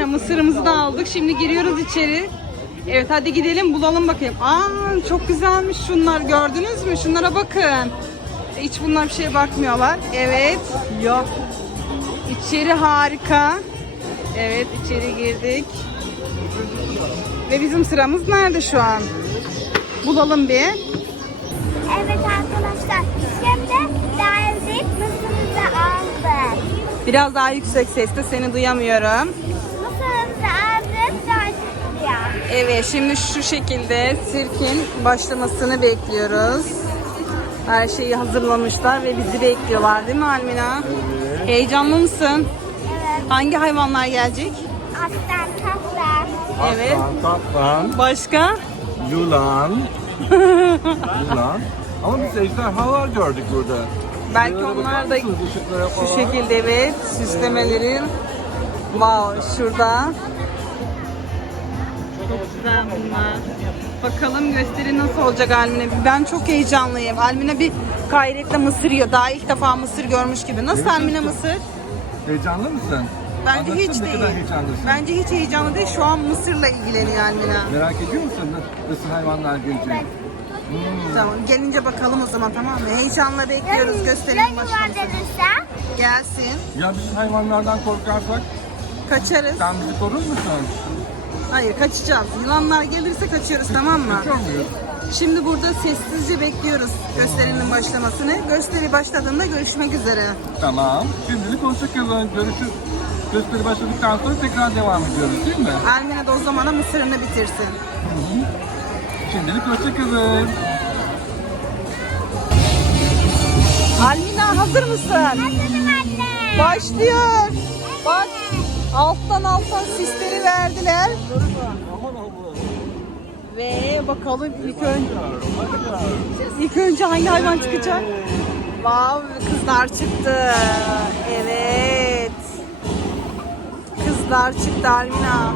Almina mısırımızı da aldık. Şimdi giriyoruz içeri. Evet hadi gidelim bulalım bakayım. Aa çok güzelmiş şunlar gördünüz mü? Şunlara bakın. Hiç bunlar bir şeye bakmıyorlar. Evet. Yok. İçeri harika. Evet içeri girdik. Ve bizim sıramız nerede şu an? Bulalım bir. Evet arkadaşlar. Şimdi geldik. Mısırımızı aldık. Biraz daha yüksek sesle seni duyamıyorum. Evet şimdi şu şekilde sirkin başlamasını bekliyoruz. Her şeyi hazırlamışlar ve bizi bekliyorlar değil mi Almina? Heyecanlı mısın? Evet. Hangi hayvanlar gelecek? Aslan kaplan. Evet. Aslan, kaplan, Başka? yılan, yılan. Ama biz ejderhalar gördük burada. Belki onlar da şu şekilde evet süslemeleri. Wow şurada. Çok güzel bunlar. Bakalım gösteri nasıl olacak Almina? Ben çok heyecanlıyım. Almina bir gayretle mısır yiyor. Daha ilk defa mısır görmüş gibi. Nasıl Evet, Almina çok- mısır? Heyecanlı mısın? Bence Anlatsana hiç ne değil. heyecanlısın. Bence hiç heyecanlı değil. Şu an mısırla ilgileniyor Almina. Merak ediyor musun nasıl hayvanlar gelecek? Tamam gelince bakalım o zaman tamam mı? Heyecanla bekliyoruz gösterinin başlamasını. Gelsin. Ya biz hayvanlardan korkarsak Kaçarız. sen bizi korur musun? Hayır kaçacağız. Yılanlar gelirse kaçıyoruz tamam mı? Muyuz? Şimdi burada sessizce bekliyoruz gösterinin başlamasını. Gösteri başladığında görüşmek üzere. Tamam. Şimdilik hoşçakalın. Görüşürüz. Gösteri başladıktan sonra tekrar devam ediyoruz değil mi? Almina da o zamana mısırını bitirsin. Şimdilik hoşçakalın. Almina hazır mısın? Hazırım anne. Başlıyor. Bak alttan alttan sisleri verdiler. Ve bakalım ilk önce ilk önce hangi hayvan çıkacak? Wow, kızlar çıktı. Evet. Kızlar çıktı Almina.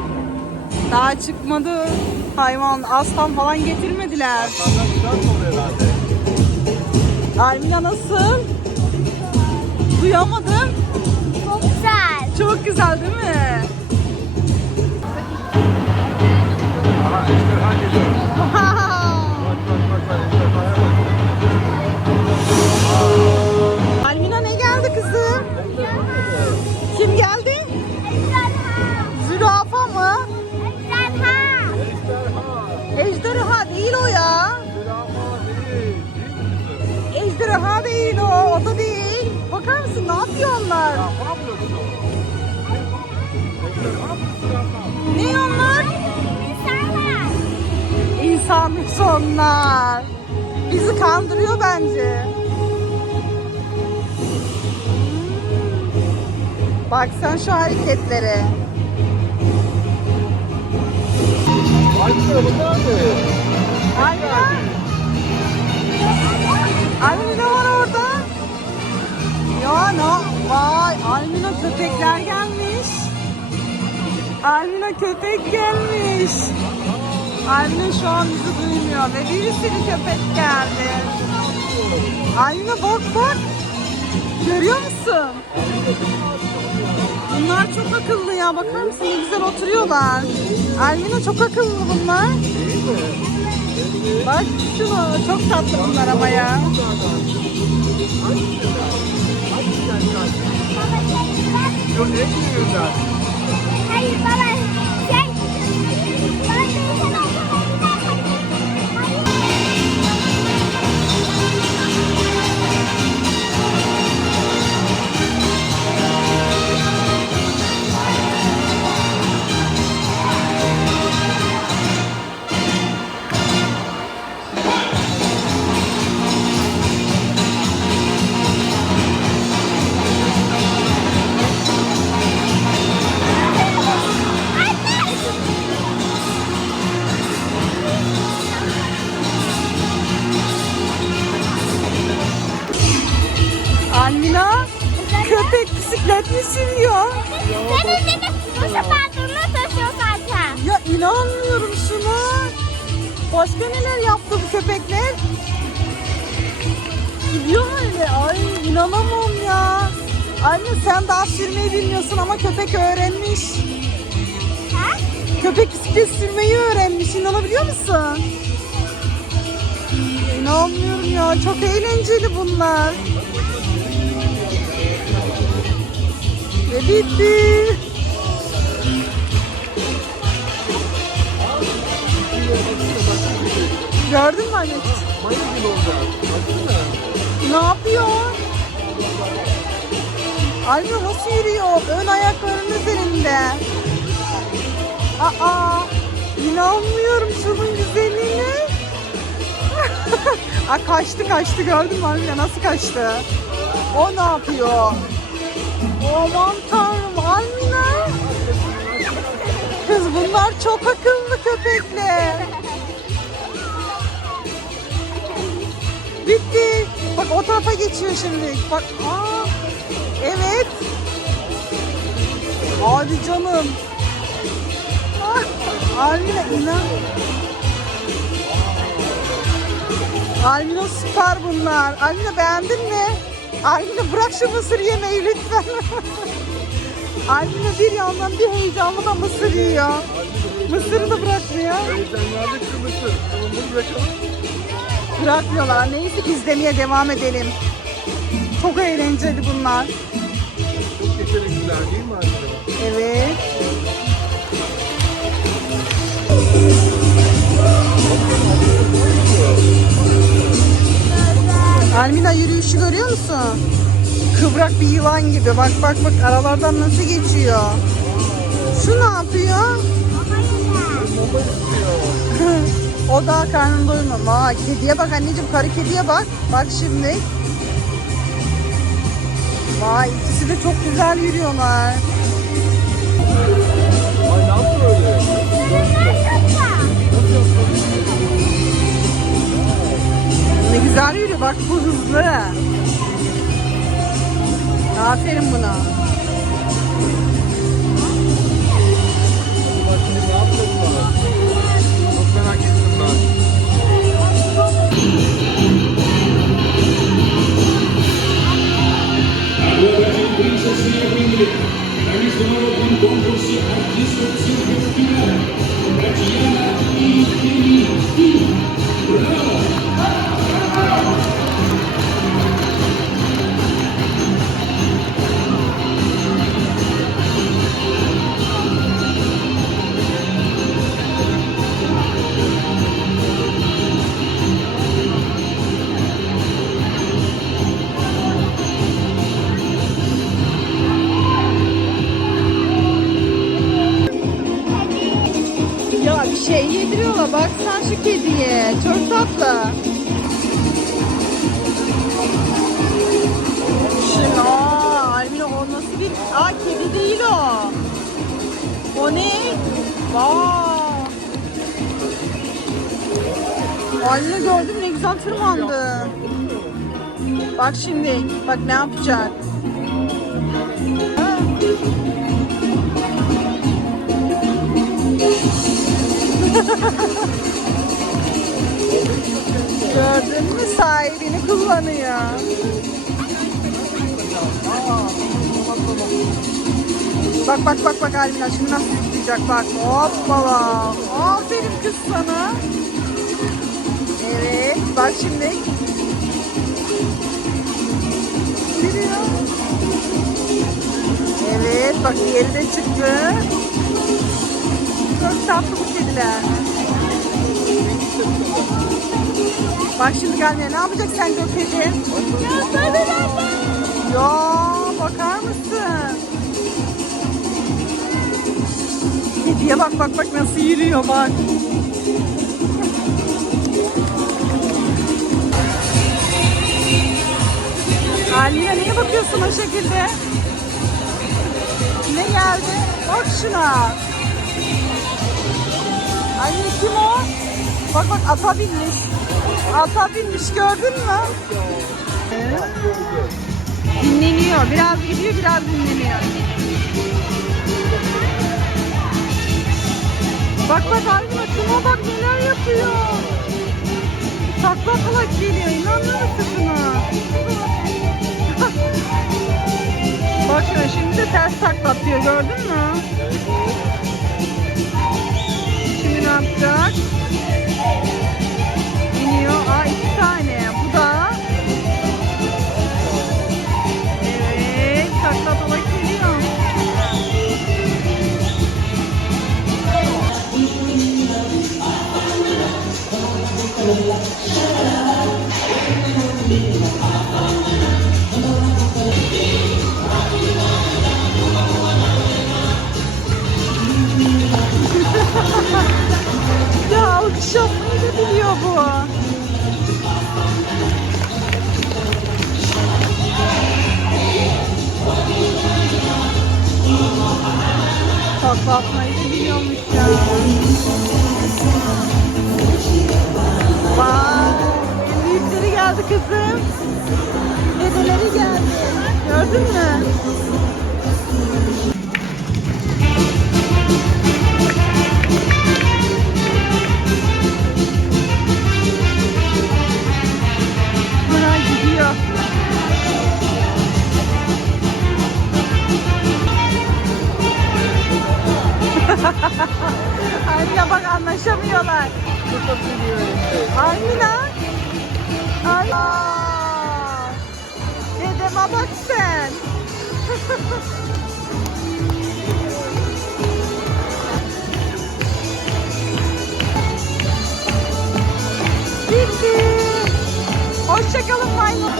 Daha çıkmadı. Hayvan aslan falan getirmediler. Almina nasıl? Duyamadım. Çok güzel. Değil mi? İnsanmış onlar. Bizi kandırıyor bence. Bak sen şu hareketlere. Aynı bakar mı? Almina. Almina var orada? Ya ne? Vay Almina köpekler gelmiş. Almina köpek gelmiş. Almina şu an bizi duymuyor ve bir sürü köpek geldi. Almina bak bak. Görüyor musun? Bunlar çok akıllı ya. Bakar mısın ne güzel oturuyorlar. Almina çok akıllı bunlar. Bak şunu çok tatlı bunlar ama ya. Hayır baba. Köpek bisiklet mi sürüyor? Senin dedim bu sapatını taşıyor zaten. Ya inanmıyorum şuna. Başka neler yaptı bu köpekler? Gidiyor öyle. Ay inanamam ya. Anne sen daha sürmeyi bilmiyorsun ama köpek öğrenmiş. Bisiklet sürmeyi öğrenmiş. İnanabiliyor musun? İnanmıyorum ya. Çok eğlenceli bunlar. Ve bitti. Gördün mü. Baksana. Ne yapıyor? Alma nasıl yürüyor? Ön ayaklarının üzerinde. Aa, inanmıyorum şunun güzelliğine. Aa, kaçtı kaçtı gördün mü Almina nasıl kaçtı? O ne yapıyor? Aman tanrım Almina. Kız bunlar çok akıllı köpekler. Bitti. Bak o tarafa geçiyor şimdi. Bak aa. Evet. Hadi canım. Ah, Almina inan. Almina süper bunlar. Almina beğendin mi? Almina bırak şu mısır yemeyi lütfen. Almina bir yandan bir heyecanlı da mısır yiyor. Mısırı da bırakmıyor. Heyecanlarda kırmızı. Tamam bunu bırakalım. Bırakmıyorlar. Neyse izlemeye devam edelim. Çok eğlenceli bunlar. Çok yetenekliler değil mi arkadaşlar? Evet. Almina yürüyüşü görüyor musun? Kıvrak bir yılan gibi. Bak bak bak aralardan nasıl geçiyor. Şu ne yapıyor? O daha karnını doyurmam. Aa, kediye bak anneciğim karı kediye bak. Bak şimdi. Vay ikisi de çok güzel yürüyorlar. Ay ne yaptı öyle? Güzel yürüyor bak bu hızlı. Aferin buna. Allora il yediriyorlar. Bak sen şu kediye. Çok tatlı. Şimdi aa Almina o nasıl bir... Aa kedi değil o. O ne? Vaa. Almina gördün mü ne güzel tırmandı. Bak şimdi. Bak ne yapacak. Ha. Gördün mü sahibini kullanıyor. Bak bak bak bak Almina şimdi nasıl yüklayacak bak. Hoppala. Aferin kız sana. Evet bak şimdi. Giriyor. Evet bak diğeri de çıktı. Çok tatlı bu kediler. Bak şimdi gelmeye ne yapacak o kedi? Ya bakar mısın? Kediye bak bak bak nasıl yürüyor bak. Almina niye bakıyorsun o şekilde? Ne geldi? Bak şuna. Anne kim o? Bak bak ata binmiş. Ata binmiş gördün mü? Dinleniyor. Biraz gidiyor biraz dinleniyor. Bak bak Almina şuna bak neler yapıyor. Takla atalak geliyor. İnanmıyor musun şuna? bak şimdi de ters takla atıyor gördün mü? Almina bak anlaşamıyorlar. Almina. Ay. Aa, Dedeme bak sen. Bitti. Hoşçakalın maymun.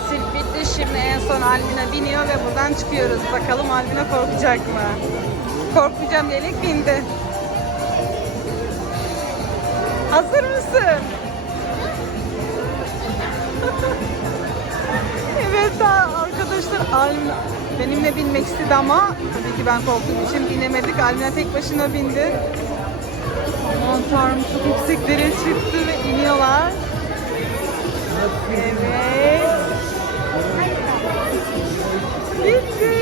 Sirk bitti. Şimdi en son Almina biniyor ve buradan çıkıyoruz. Bakalım Almina korkacak mı? Korkmayacağım diyerek bindi. Hazır mısın? evet arkadaşlar Almina benimle binmek istedi ama tabii ki ben korktuğum için binemedik. Almina tek başına bindi. Aman tanrım çok yükseklere çıktı ve iniyorlar. Evet. Bitti.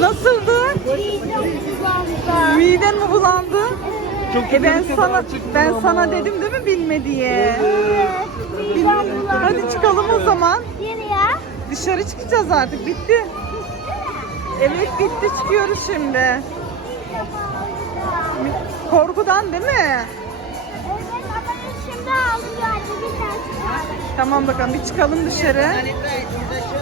Nasıldı? Miden mi bulandı? Çok E ben sana ben ama. sana dedim değil mi binme diye? Hadi çıkalım o zaman. Nereye? Dışarı çıkacağız artık. Bitti. Evet bitti çıkıyoruz şimdi. Korkudan değil mi? Evet ama şimdi aldım yani bir tane. Tamam bakalım bir çıkalım dışarı.